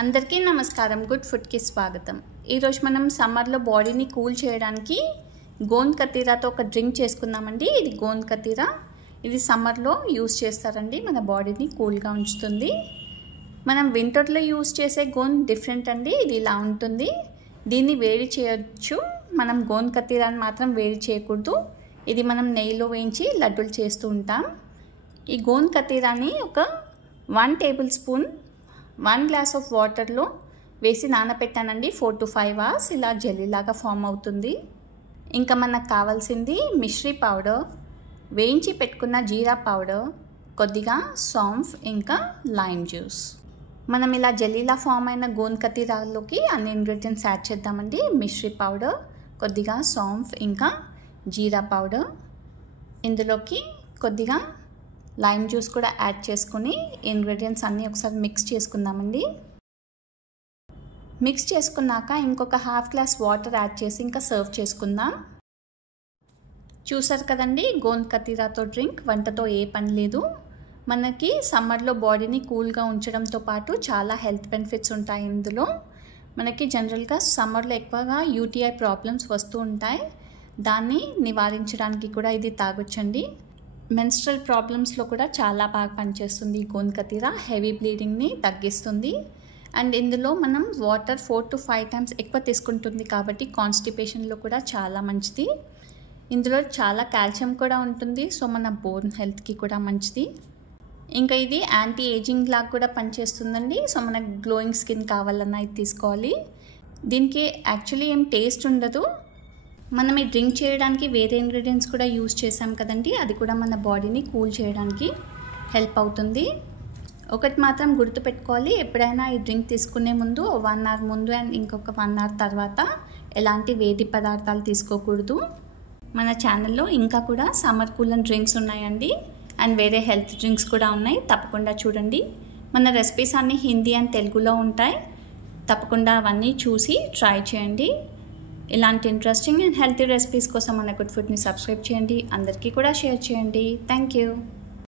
అందరికీ నమస్కారం. గుడ్ ఫుడ్కి స్వాగతం. ఈరోజు మనం సమ్మర్లో బాడీని కూల్ చేయడానికి గోంద్ కతీరాతో ఒక డ్రింక్ చేసుకుందామండి. ఇది గోంద్ కతీరా. ఇది సమ్మర్లో యూస్ చేస్తారండి. మన బాడీని కూల్గా ఉంచుతుంది. మనం వింటర్లో యూస్ చేసే గోంద్ డిఫరెంట్ అండి. ఇది ఇలా ఉంటుంది. దీన్ని వేడి చేయొచ్చు. మనం గోంద్ కతీరాని మాత్రం వేడి చేయకూడదు. ఇది మనం నెయ్యిలో వేయించి లడ్డూలు చేస్తూ ఉంటాం. ఈ గోంద్ కతీరాని ఒక 1 టేబుల్ స్పూన్ 1 గ్లాస్ ఆఫ్ వాటర్లో వేసి నానబెట్టానండి. 4 to 5 hours ఇలా జెల్లీలాగా ఫామ్ అవుతుంది. ఇంకా మనకు కావాల్సింది మిశ్రీ పౌడర్, వేయించి పెట్టుకున్న జీరా పౌడర్, కొద్దిగా సాంఫ్, ఇంకా లైమ్ జ్యూస్. మనం ఇలా జెల్లీలా ఫామ్ అయిన గోంద్ కతీరాలోకి అన్ని ఇంగ్రీడియంట్స్ యాడ్ చేద్దామండి. మిశ్రీ పౌడర్, కొద్దిగా సాంఫ్, ఇంకా జీరా పౌడర్. ఇందులోకి కొద్దిగా లైమ్ జ్యూస్ కూడా యాడ్ చేసుకొని ఇంగ్రీడియంట్స్ అన్నీ ఒకసారి మిక్స్ చేసుకుందామండి. మిక్స్ చేసుకున్నాక ఇంకొక ½ గ్లాస్ వాటర్ యాడ్ చేసి ఇంకా సర్వ్ చేసుకుందాం. చూసారు కదండి, గోంద్ కతీరాతో డ్రింక్. వంటతో ఏ పని లేదు. మనకి సమ్మర్లో బాడీని కూల్గా ఉంచడంతో పాటు చాలా హెల్త్ బెనిఫిట్స్ ఉంటాయి ఇందులో. మనకి జనరల్గా సమ్మర్లో ఎక్కువగా యూటీఐ ప్రాబ్లమ్స్ వస్తూ ఉంటాయి. దాన్ని నివారించడానికి కూడా ఇది తాగొచ్చండి. మెన్స్ట్రల్ ప్రాబ్లమ్స్లో కూడా చాలా బాగా పనిచేస్తుంది ఈ గోంద్ కతీరా. హెవీ బ్లీడింగ్ని తగ్గిస్తుంది. అండ్ ఇందులో మనం వాటర్ 4 to 5 times ఎక్కువ తీసుకుంటుంది కాబట్టి కాన్స్టిపేషన్లో కూడా చాలా మంచిది. ఇందులో చాలా కాల్షియం కూడా ఉంటుంది. సో మన బోన్ హెల్త్కి కూడా మంచిది. ఇంకా ఇది యాంటీ ఏజింగ్ లాగా కూడా పనిచేస్తుందండి. సో మనకు గ్లోయింగ్ స్కిన్ కావాలన్నా ఇది తీసుకోవాలి. దీనికి యాక్చువల్లీ ఏం టేస్ట్ ఉండదు. మనం ఈ డ్రింక్ చేయడానికి వేరే ఇంగ్రీడియంట్స్ కూడా యూస్ చేసాం కదండి. అది కూడా మన బాడీని కూల్ చేయడానికి హెల్ప్ అవుతుంది. ఒకటి మాత్రం గుర్తుపెట్టుకోవాలి, ఎప్పుడైనా ఈ డ్రింక్ తీసుకునే ముందు 1 hour ముందు అండ్ ఇంకొక 1 hour తర్వాత ఎలాంటి వేడి పదార్థాలు తీసుకోకూడదు. మన ఛానల్లో ఇంకా కూడా సమ్మర్ కూలర్ డ్రింక్స్ ఉన్నాయండి. అండ్ వేరే హెల్త్ డ్రింక్స్ కూడా ఉన్నాయి. తప్పకుండా చూడండి. మన రెసిపీస్ అన్నీ హిందీ అండ్ తెలుగులో ఉంటాయి. తప్పకుండా అవన్నీ చూసి ట్రై చేయండి. ఇలాంటి ఇంట్రెస్టింగ్ అండ్ హెల్తీ రెసిపీస్ కోసం మన గుడ్ ఫుడ్ని సబ్స్క్రైబ్ చేయండి. అందరికీ కూడా షేర్ చేయండి. Thank you.